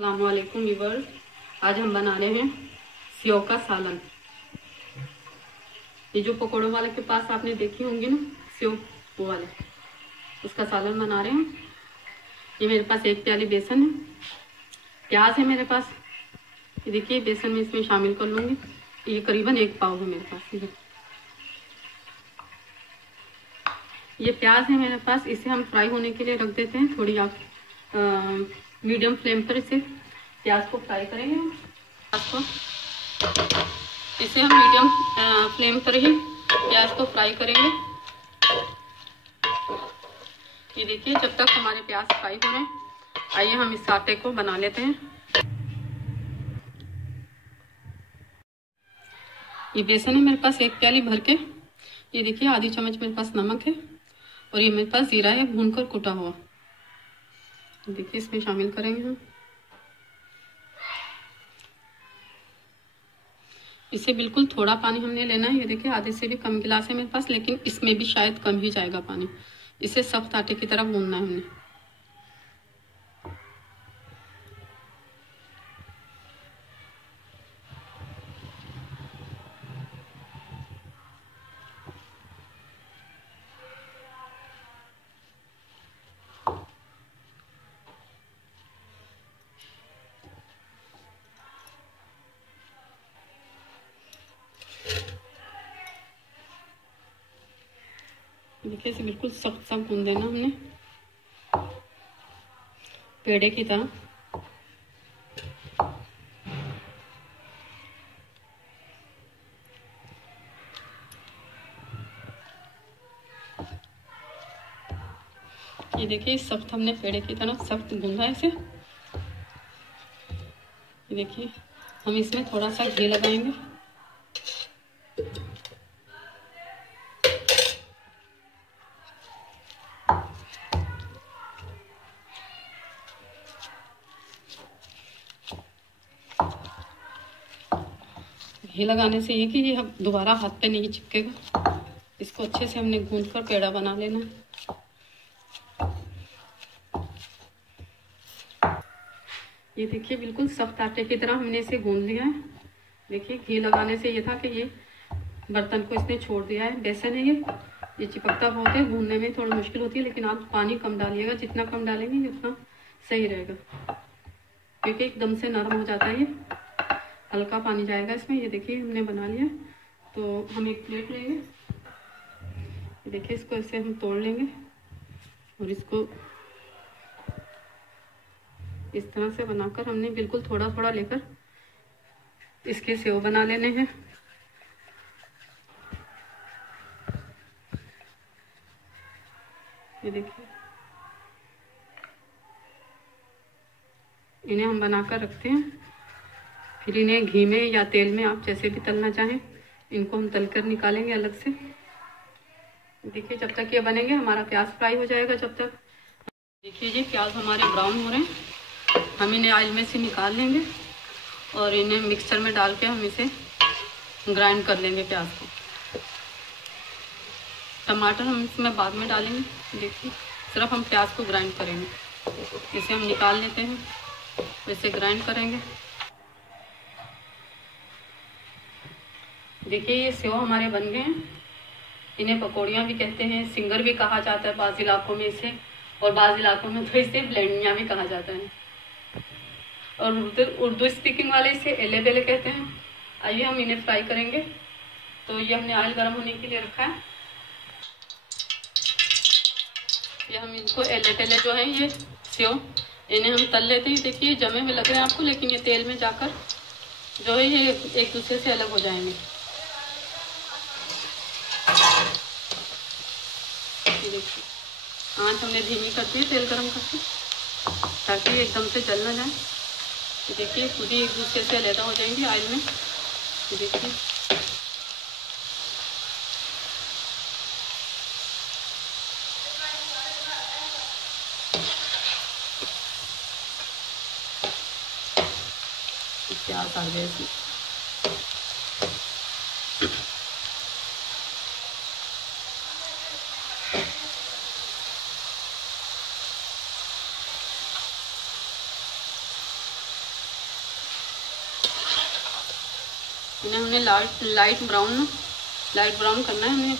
अस्सलामुअलैकुम व्यूअर्स। आज हम बना रहे हैं सेव का सालन। ये जो पकौड़ों वाले के पास आपने देखी होंगी ना सेव, वो वाले, उसका सालन बना रहे हैं। ये मेरे पास 1 प्याली बेसन है, प्याज है मेरे पास। ये देखिए बेसन में इसमें शामिल कर लूँगी। ये करीबन 1 पाव है मेरे पास। ये प्याज है मेरे पास, इसे हम फ्राई होने के लिए रख देते हैं। थोड़ी आप मीडियम फ्लेम पर इसे प्याज को फ्राई करेंगे। प्याज को इसे हम मीडियम फ्लेम पर ही प्याज को फ्राई करेंगे। ये देखिए जब तक हमारे प्याज फ्राई हो रहे हैं, आइए हम इस आटे को बना लेते हैं। ये बेसन है मेरे पास 1 प्याली भर के। ये देखिए आधी चम्मच मेरे पास नमक है और ये मेरे पास जीरा है भूनकर कुटा हुआ। देखिए इसमें शामिल करेंगे हम। इसे बिल्कुल थोड़ा पानी हमने लेना है। ये देखिए आधे से भी कम गिलास है मेरे पास, लेकिन इसमें भी शायद कम ही जाएगा पानी। इसे सख्त आटे की तरह गूंदना है हमने। देखिए इसे बिल्कुल सख्त सा गूंद देना हमने, पेड़े की तरह। ये देखिए सख्त हमने पेड़े की तरह सख्त गूंदा है इसे। ये देखिए हम इसमें थोड़ा सा घी लगाएंगे। घी लगाने से ये कि ये दोबारा हाथ पे नहीं चिपकेगा। इसको अच्छे से हमने गूंद कर पेड़ा बना लेना है। ये देखिए बिल्कुल सख्त आटे की तरह हमने इसे गूंद लिया है। देखिए घी लगाने से ये था कि ये बर्तन को इसने छोड़ दिया है। बेसन है ये चिपकता बहुत है, गूंदने में थोड़ी मुश्किल होती है, लेकिन आप पानी कम डालिएगा। जितना कम डालेंगे उतना सही रहेगा, क्योंकि एकदम से नरम हो जाता है। ये हल्का पानी जाएगा इसमें। ये देखिए हमने बना लिया। तो हम एक प्लेट लेंगे। देखिए इसको ऐसे हम तोड़ लेंगे और इसको इस तरह से बनाकर हमने बिल्कुल थोड़ा थोड़ा लेकर इसके सेव बना लेने हैं। ये देखिए इन्हें हम बनाकर रखते हैं। फिर इन्हें घी में या तेल में आप जैसे भी तलना चाहें, इनको हम तलकर निकालेंगे अलग से। देखिए जब तक ये बनेंगे हमारा प्याज फ्राई हो जाएगा। जब तक देखिए जी प्याज हमारे ब्राउन हो रहे हैं, हम इन्हें ऑयल में से निकाल लेंगे और इन्हें मिक्सचर में डाल के हम इसे ग्राइंड कर लेंगे प्याज को। टमाटर हम इसमें बाद में डालेंगे। देखिए सिर्फ हम प्याज को ग्राइंड करेंगे। इसे हम निकाल लेते हैं, इसे ग्राइंड करेंगे। देखिए ये सेव हमारे बन गए हैं। इन्हें पकौड़ियाँ भी कहते हैं, सिंगर भी कहा जाता है बाज़ इलाकों में इसे, और बाज़ इलाकों में तो इसे ब्लेंडियाँ भी कहा जाता है, और उर्दू स्पीकिंग वाले इसे एले बेले कहते हैं। आइए हम इन्हें फ्राई करेंगे। तो ये हमने ऑयल गर्म होने के लिए रखा है। ये हम इनको एले टेले जो है ये सेव, इन्हें हम तल लेते हैं। देखिए जमे हुए लग रहे हैं आपको, लेकिन ये तेल में जाकर जो है ये एक दूसरे से अलग हो जाएंगे। ये देखिए आँच हमने धीमी कर दी तेल गरम करके, ताकि ये एकदम से जल ना जाए। ये देखिए खुद ही एक दूसरे से अलग हो जाएंगी ऑयल में। ये देखिए प्याज आ गया इसमें। इन्हें हमने लाइट ब्राउन करना है हमें।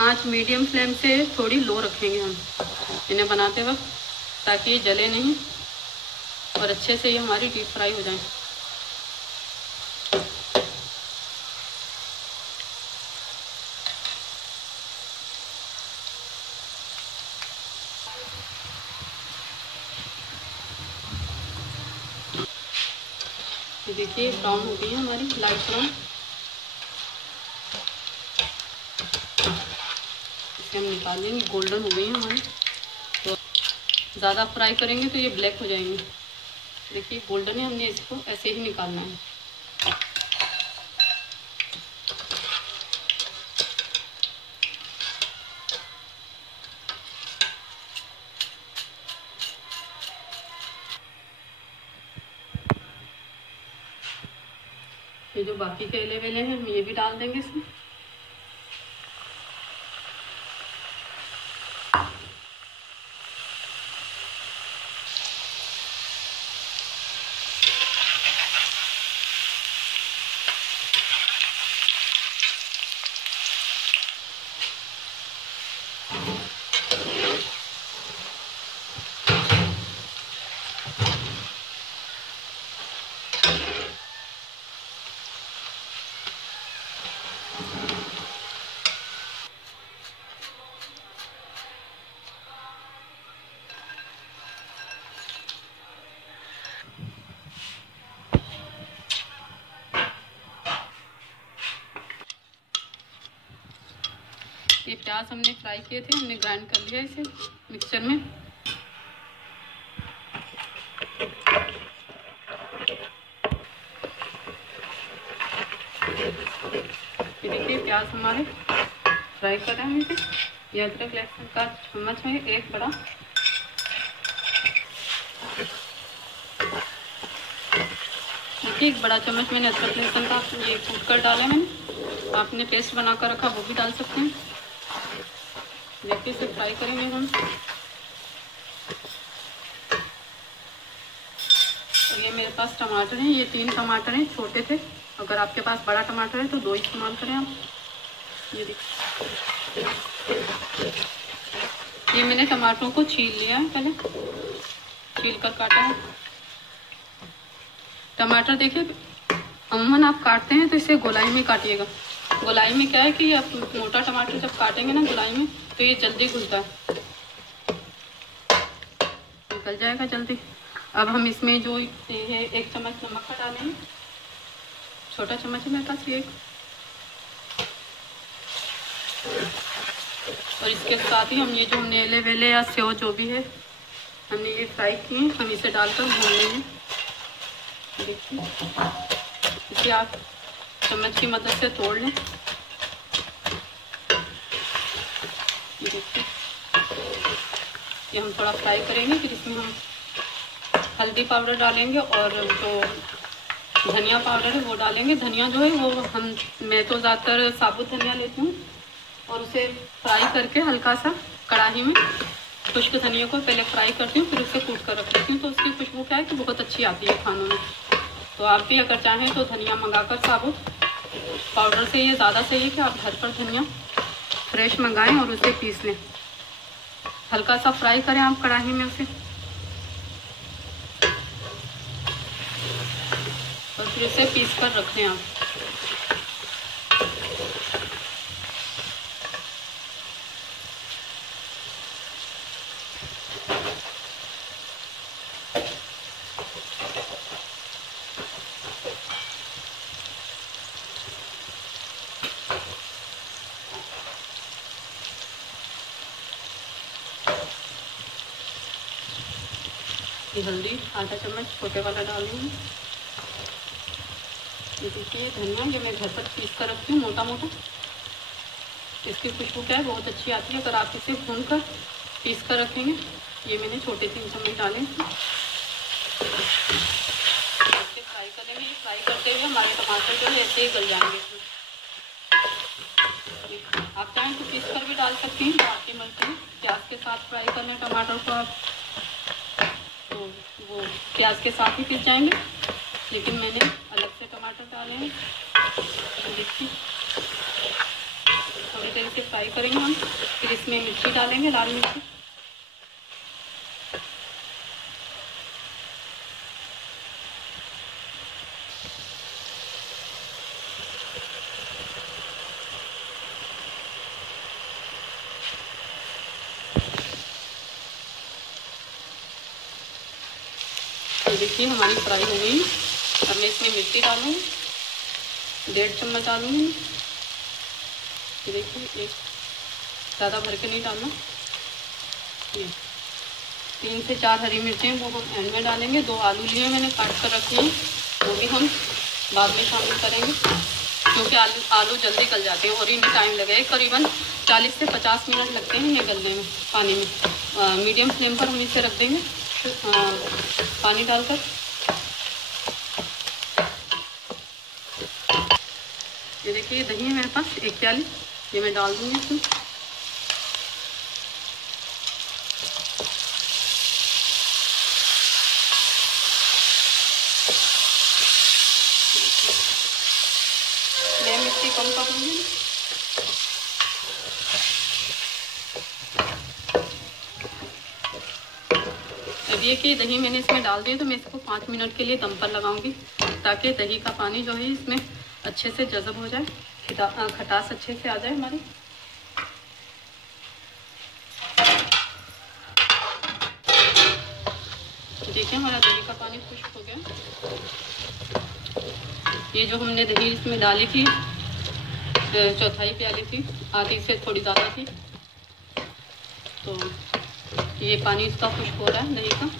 आंच मीडियम फ्लेम से थोड़ी लो रखेंगे हम इन्हें बनाते वक्त, ताकि ये जले नहीं और अच्छे से ये हमारी डीप फ्राई हो जाए। देखिए ब्राउन हो गई है हमारी, लाइट ब्राउन। इसे हम निकाल लेंगे, गोल्डन हो गई है हमारी। तो ज़्यादा फ्राई करेंगे तो ये ब्लैक हो जाएंगे। देखिए गोल्डन है, हमने इसको ऐसे ही निकालना है। ये जो बाकी केले वेले हैं हम ये भी डाल देंगे इसमें। ये प्याज हमने फ्राई किए थे, हमने ग्राइंड कर लिया इसे मिक्सचर में। ये देखिए प्याज हमारे फ्राई कर रहे हैं इसे। ये अदरक लहसुन का चम्मच है एक बड़ा। देखिए एक बड़ा चम्मच मैंने अदरक लहसुन का ये कूट कर डाला है मैंने। आपने पेस्ट बना कर रखा वो भी डाल सकते हैं। देखिए इसे फ्राई करेंगे हम। और ये मेरे पास टमाटर हैं, ये 3 टमाटर हैं, छोटे थे। अगर आपके पास बड़ा टमाटर है तो 2 इस्तेमाल करें आप। ये देखिए ये मैंने टमाटरों को छील लिया है, पहले छील कर काटा है। टमाटर देखिए अमूमन आप काटते हैं तो इसे गोलाई में काटिएगा। गोलाई में क्या है कि आप मोटा टमाटर जब काटेंगे ना गोलाई में तो ये जल्दी घुलता है, निकल जाएगा जल्दी। अब हम इसमें जो ये 1 चम्मच नमक का डालेंगे, छोटा चम्मच है मेरे पास ये। और इसके साथ ही हम ये जो नेले वेले या सेव जो भी है हमने ये फ्राई किए, हम इसे डालकर भून लेंगे। देखिए इसे आप चम्मच की मदद से तोड़ लें। ये देखिए ये हम थोड़ा फ्राई करेंगे, फिर इसमें हम हल्दी पाउडर डालेंगे और जो धनिया पाउडर है वो डालेंगे। धनिया जो है वो मैं तो ज़्यादातर साबुत धनिया लेती हूँ और उसे फ्राई करके हल्का सा कढ़ाई में खुश्क धनिया को पहले फ्राई करती हूँ, फिर उसे कूट कर रख देती हूँ। तो उसकी खुशबू क्या है कि बहुत अच्छी आती है खानों में। तो आप भी अगर चाहें तो धनिया मंगाकर साबुत पाउडर से ये ज़्यादा सही है कि आप घर पर धनिया फ्रेश मंगाएं और उसे पीस लें। हल्का सा फ्राई करें आप कढ़ाई में उसे, और फिर उसे पीस कर रख लें आप। हल्दी आधा चम्मच छोटे वाला डालूंगी। ये देखिए धनिया ये मैं घर पर पीस कर रखती हूँ मोटा मोटा। इसकी खुशबू क्या है बहुत अच्छी आती है अगर आप इसे भून कर पीस कर रखेंगे। ये मैंने छोटे 3 चम्मच डाले। इसे फ्राई कर लेंगे। फ्राई करते हुए हमारे टमाटर जो है ऐसे ही गल जाएंगे। आप चाहें तो पीस कर भी डाल सकती हैं, आपकी मर्जी है। प्याज के साथ फ्राई करना टमाटर को आप, तो वो प्याज के साथ ही पिस जाएंगे, लेकिन मैंने अलग से टमाटर डाले हैं। तो देखिए थोड़ी देर से फ्राई करेंगे हम, फिर इसमें मिर्ची डालेंगे, लाल मिर्ची। तो देखिए हमारी फ्राई हो गई। अब मैं इसमें मिर्ची डालूँगी, 1.5 चम्मच डालूँगी। ये देखिए, एक ज़्यादा भर के नहीं डालना। ये 3 से 4 हरी मिर्चें वो हम एंड में डालेंगे। 2 आलू लिए मैंने काट कर रखे हैं, वो भी हम बाद में शामिल करेंगे, क्योंकि आलू जल्दी गल जाते हैं और इनमें टाइम लगेगा। करीबन 40 से 50 मिनट लगते हैं ये गलने में पानी में। मीडियम फ्लेम पर हम इसे रख देंगे पानी डालकर। ये देखिए दही है मेरे पास 1 प्याली, ये मैं डाल दूँगी इसमें। मैं मिर्ची कम कर लूँगी। अब ये कि दही मैंने इसमें डाल दी, तो मैं इसको 5 मिनट के लिए दम पर लगाऊंगी, ताकि दही का पानी जो है इसमें अच्छे से जज़ब हो जाए, खटास अच्छे से आ जाए हमारी। देखिए हमारा दही का पानी खुश्क हो गया। ये जो हमने दही इसमें डाली थी, 1/4 प्याली थी, आधी से थोड़ी ज़्यादा थी, तो ये पानी इसका खुश्क हो रहा है दही का।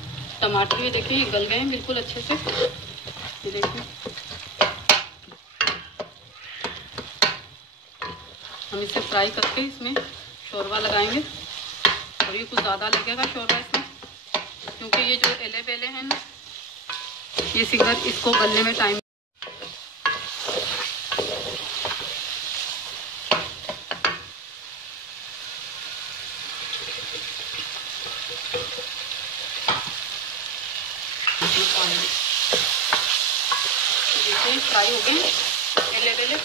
टमाटर भी देखिए गल गए हैं बिल्कुल अच्छे से। ये देखिए हम इसे फ्राई करके इसमें शोरबा लगाएंगे, और ये कुछ ज़्यादा लगेगा शोरबा इसमें, क्योंकि ये जो एले बेले हैं ना, ये सिंगर इसको गलने में टाइम। देखिए फ्राई हो गए एले बेले।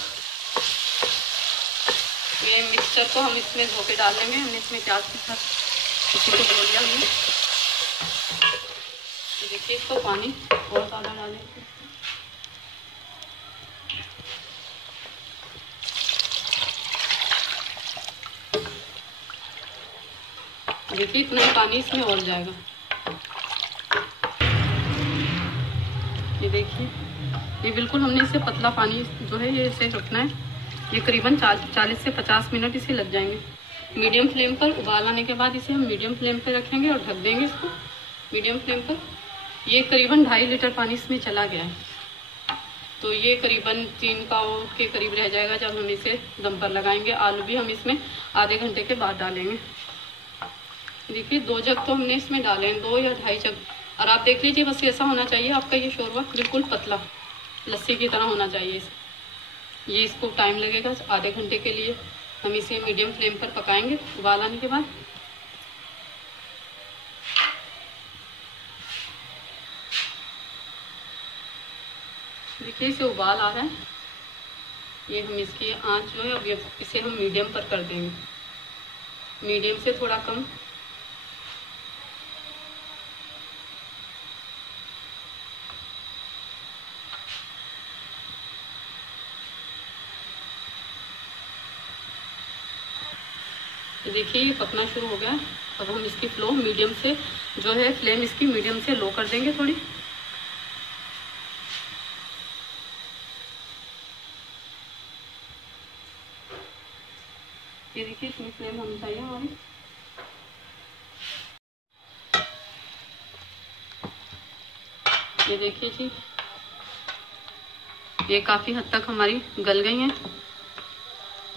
ये मिक्सचर को हम इसमें धो के डाल देंगे। हमने इसमें प्याज के साथ इसी को धो लिया हमने। देखिए इसको पानी और ज़्यादा डालेंगे। देखिए इतना ही पानी इसमें और जाएगा। ये देखिए ये बिल्कुल हमने इसे पतला पानी जो है ये इसे रखना है। ये करीबन 40 से 50 मिनट इसे लग जाएंगे। मीडियम फ्लेम पर उबाल आने के बाद इसे हम मीडियम फ्लेम पर रखेंगे और ढक देंगे इसको मीडियम फ्लेम पर। ये करीबन 2.5 लीटर पानी इसमें चला गया है, तो ये करीबन 3 पाव के करीब रह जाएगा जब हम इसे दम पर लगाएंगे। आलू भी हम इसमें आधे घंटे के बाद डालेंगे। देखिए 2 जग तो हमने इसमें डाले हैं, 2 या 2.5 जग। और आप देख लीजिए बस ऐसा होना चाहिए आपका ये शोरबा, बिल्कुल पतला लस्सी की तरह होना चाहिए। ये इसको टाइम लगेगा आधे घंटे के लिए। हम इसे मीडियम फ्लेम पर पकाएंगे उबाल आने के बाद। देखिए इसे उबाल आ रहा है। ये हम इसकी आंच जो है अब इसे हम मीडियम पर कर देंगे, मीडियम से थोड़ा कम। तो देखिए ये पकना शुरू हो गया। अब हम इसकी फ्लेम मीडियम से जो है फ्लेम इसकी मीडियम से लो कर देंगे थोड़ी। ये देखिए इसमें फ्लेम होनी चाहिए हमारी। ये देखिए जी ये काफ़ी हद तक हमारी गल गई हैं।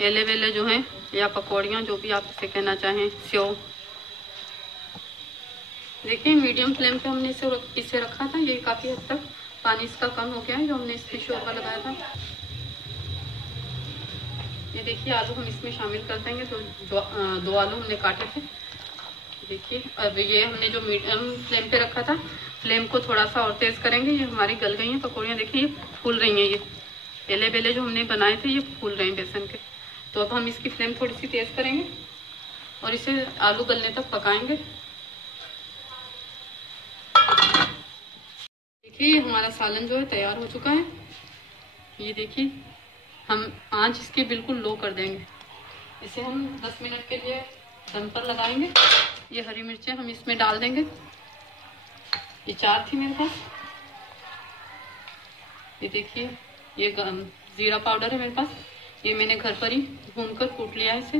एले वेले जो हैं या पकौड़ियाँ जो भी आप इसे कहना चाहें, सेव। देखिए मीडियम फ्लेम पे हमने इसे रखा था। ये काफ़ी हद तक पानी इसका कम हो गया है जो हमने इसमें शोरबा लगाया था। ये देखिए आलू हम इसमें शामिल कर देंगे। तो 2 आलू हमने काटे थे। देखिए अब ये हमने जो मीडियम फ्लेम पे रखा था, फ्लेम को थोड़ा सा और तेज़ करेंगे। ये हमारी गल गई हैं पकौड़ियाँ, देखिए ये फूल रही हैं। ये एले बेले जो हमने बनाए थे ये फूल रहे हैं बेसन के। तो अब हम इसकी फ्लेम थोड़ी सी तेज़ करेंगे और इसे आलू गलने तक पकाएंगे। देखिए हमारा सालन जो है तैयार हो चुका है। ये देखिए हम आंच इसकी बिल्कुल लो कर देंगे। इसे हम 10 मिनट के लिए दम पर लगाएंगे। ये हरी मिर्चें हम इसमें डाल देंगे। ये 4 थी मेरे पास। ये देखिए ये जीरा पाउडर है मेरे पास, ये मैंने घर पर ही भूनकर कूट लिया है इसे।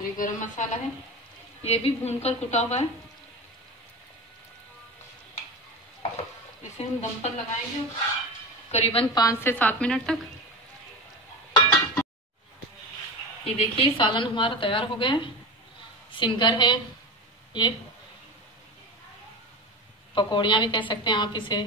ये गरम मसाला है, ये भी भूनकर कूटा हुआ है। इसे हम दम पर लगाएंगे करीबन 5 से 7 मिनट तक। ये देखिए सालन हमारा तैयार हो गया है। सिंगर है ये, पकौड़ियाँ भी कह सकते हैं आप इसे,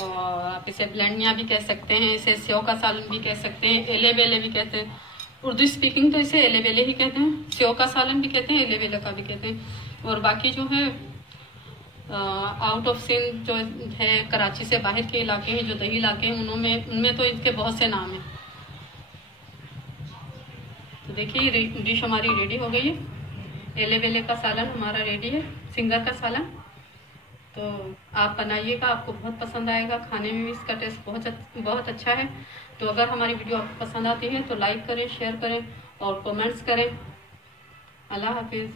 और आप इसे ब्लेंडियाँ भी कह सकते हैं, इसे सेव का सालन भी कह सकते हैं, एले बेले भी कहते हैं। उर्दू स्पीकिंग तो इसे एले बेले ही कहते हैं, सेव का सालन भी कहते हैं, एले बेले का भी कहते हैं। और बाकी जो है आउट ऑफ सिंध जो है, कराची से बाहर के इलाके हैं, जो दही इलाके हैं, उनमें तो इसके बहुत से नाम हैं। तो देखिए डिश हमारी रेडी हो गई है। एले बेले का सालन हमारा रेडी है, सिंगर का सालन। तो आप बनाइएगा, आपको बहुत पसंद आएगा। खाने में भी इसका टेस्ट बहुत अच्छा है। तो अगर हमारी वीडियो आपको पसंद आती है तो लाइक करें, शेयर करें और कमेंट्स करें। अल्लाह हाफिज़।